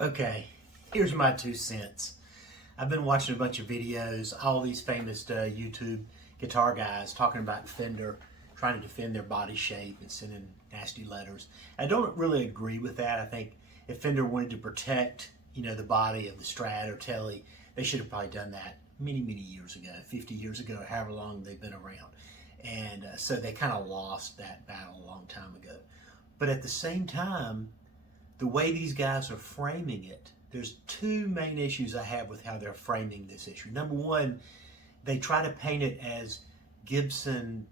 Okay, here's my 2 cents. I've been watching a bunch of videos, all these famous YouTube guitar guys talking about Fender, trying to defend their body shape and sending nasty letters. I don't really agree with that. I think if Fender wanted to protect, the body of the Strat or Telly, they should have probably done that many, many years ago, 50 years ago, however long they've been around. And so they kind of lost that battle a long time ago. But at the same time, the way these guys are framing it, there's two main issues I have with how they're framing this issue. Number one, they try to paint it as Gibson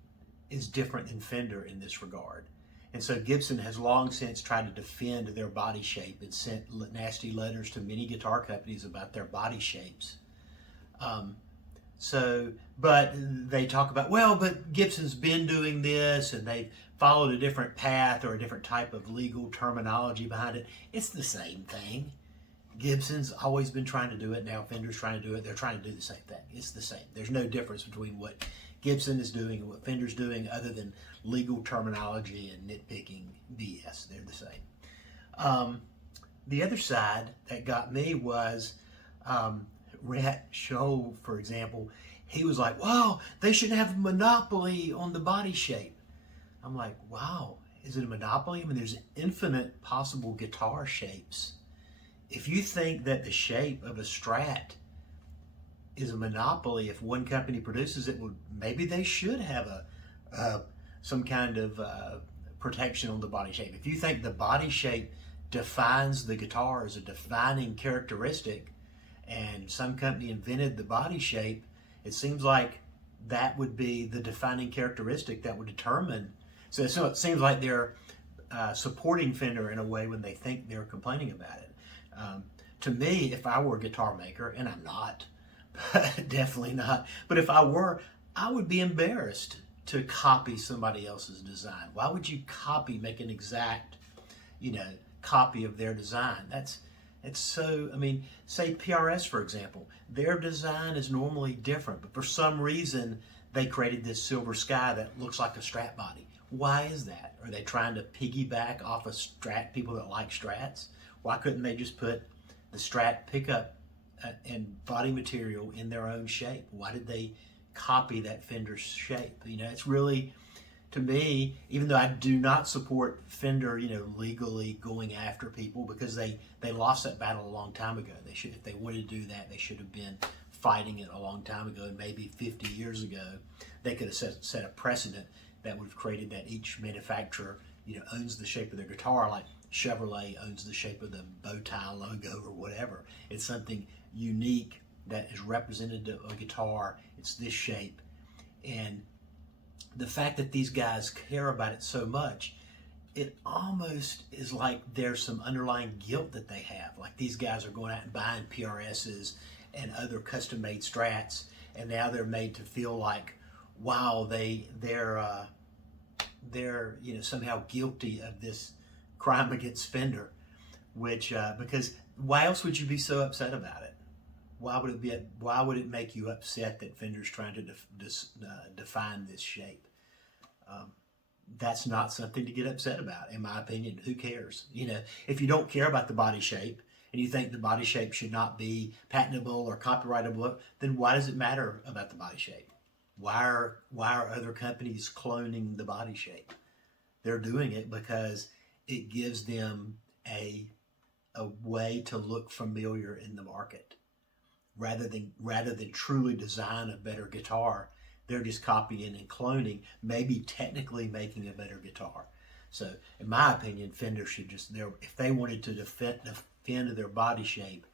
is different than Fender in this regard. And so Gibson has long since tried to defend their body shape and sent nasty letters to many guitar companies about their body shapes. But they talk about, but Gibson's been doing this and they've followed a different path or a different type of legal terminology behind it. It's the same thing. Gibson's always been trying to do it. Now Fender's trying to do it. They're trying to do the same thing. It's the same. There's no difference between what Gibson is doing and what Fender's doing other than legal terminology and nitpicking BS. They're the same. The other side that got me was Rat Show, for example. He was like, wow, they should have a monopoly on the body shape. I'm like, wow, is it a monopoly? I mean, there's infinite possible guitar shapes. If you think that the shape of a Strat is a monopoly, if one company produces it, well, maybe they should have some kind of protection on the body shape. If you think the body shape defines the guitar as a defining characteristic, and some company invented the body shape, it seems like that would be the defining characteristic that would determine. So it seems like they're supporting Fender in a way when they think they're complaining about it. To me, if I were a guitar maker, and I'm not, definitely not, but if I were, I would be embarrassed to copy somebody else's design. Why would you make an exact, copy of their design? It's so, say PRS, for example, their design is normally different, but for some reason, they created this silver sky that looks like a Strat body. Why is that? Are they trying to piggyback off of Strat, people that like Strats? Why couldn't they just put the Strat pickup and body material in their own shape? Why did they copy that Fender shape? It's really, to me, even though I do not support Fender, legally going after people, because they lost that battle a long time ago. They should, if they wanted to do that, they should have been fighting it a long time ago, and maybe 50 years ago, they could have set a precedent that would have created that each manufacturer, owns the shape of their guitar, like Chevrolet owns the shape of the bow tie logo or whatever. It's something unique that is representative of a guitar. It's this shape. And the fact that these guys care about it so much, it almost is like there's some underlying guilt that they have. Like these guys are going out and buying PRSs and other custom-made Strats, and now they're made to feel like, wow, they're somehow guilty of this crime against Fender, which because why else would you be so upset about it? Why would it make you upset that Fender's trying to define this shape? That's not something to get upset about, in my opinion. Who cares? If you don't care about the body shape and you think the body shape should not be patentable or copyrightable, then why does it matter about the body shape? Why are other companies cloning the body shape? They're doing it because it gives them a way to look familiar in the market. Rather than truly design a better guitar, they're just copying and cloning, maybe technically making a better guitar. So, in my opinion, Fender should if they wanted to defend their body shape,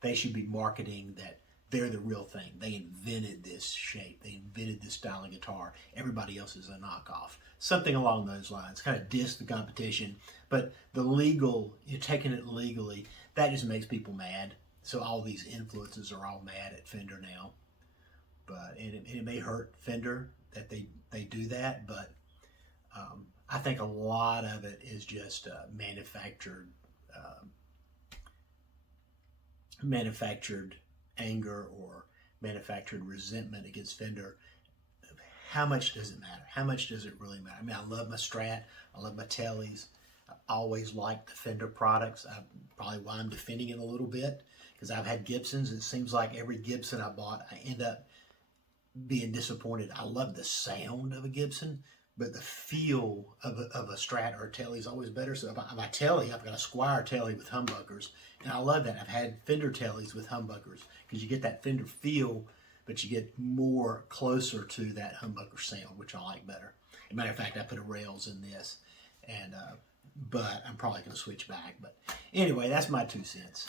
they should be marketing that they're the real thing. They invented this shape. They invented this style of guitar. Everybody else is a knockoff. Something along those lines. Kind of diss the competition. But the legal, you're taking it legally, that just makes people mad. So all these influences are all mad at Fender now. But it may hurt Fender that they do that, but I think a lot of it is just manufactured anger or manufactured resentment against Fender. How much does it matter? How much does it really matter? I love my Strat, I love my Tellys, I always liked the Fender products. Probably why I'm defending it a little bit, because I've had Gibsons. It seems like every Gibson I bought, I end up being disappointed. I love the sound of a Gibson, but the feel of a Strat or a Telly is always better. So my Telly, I've got a Squire Telly with humbuckers, and I love that. I've had Fender Tellys with humbuckers because you get that Fender feel, but you get more closer to that humbucker sound, which I like better. As a matter of fact, I put a rails in this, and but I'm probably going to switch back. But anyway, that's my 2 cents.